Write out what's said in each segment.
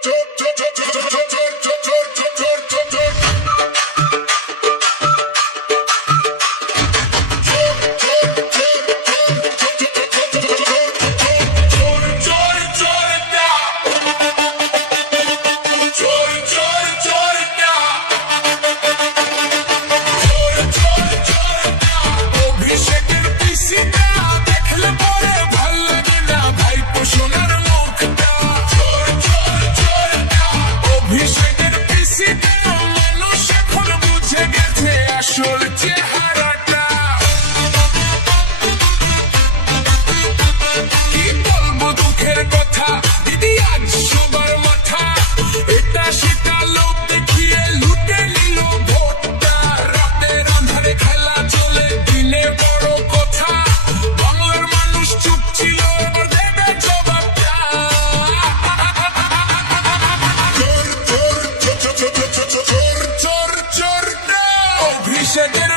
অভিষেকের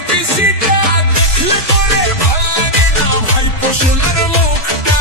পিসিটা দেখলে পরে ভাল লাগে না ভাইপো সোনার মুখটা।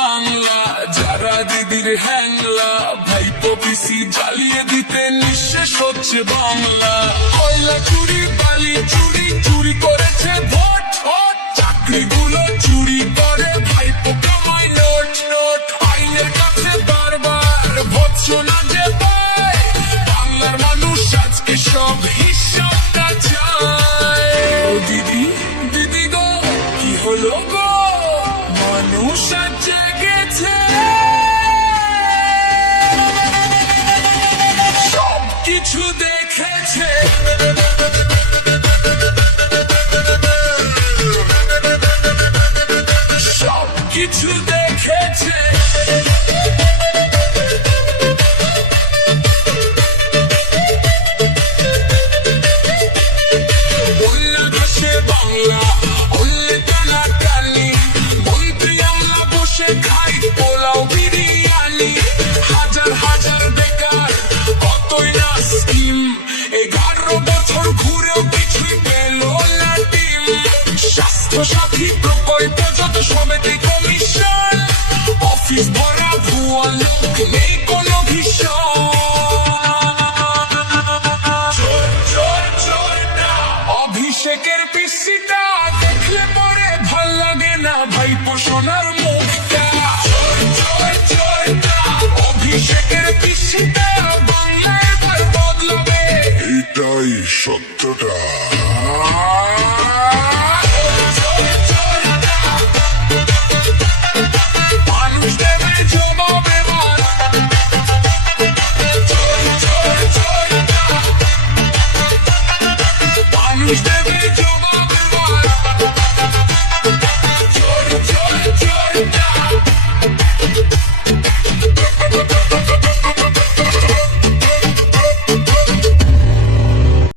বাংলা যারা দিদির হ্যাংলা ভাইপো পিসি জ্বালিয়ে দিতে নিঃশেষ হচ্ছে বাংলা। কয়লা চুরি বালি চুরি চুরি করেছে ভোট ভোট চাকরিগুলো চুরি করে ভাইপো কামাই নোট নোট। আইনের কাছে বারবার ভৎসনা যে পায় বাংলার মানুষ আজকে সব হিসাবটা চায়। ও দিদি দিদি গো কি হলো গো মানুষ আজ জেগেছে সব কিছু দেখেছে সব কিছু দেখেছে। অন্য দেশে বাংলা অন্য টানা টানি মন্ত্রী আমলা বসে খাই পোলাও বিরিয়ানি। হাজার হাজার বেকার কতই না স্কিম 11 বছর ঘুরেও কিছুই পেল না টিম। স্বাস্থ্য সাথী প্রকল্প যত সমিতি কমিশন অফিস ভরা ভুয়া লোক নেই কোনো ভীষণ। অভিষেকের পিসিটা দেখলে পরে ভাল লাগে না ভাইপো।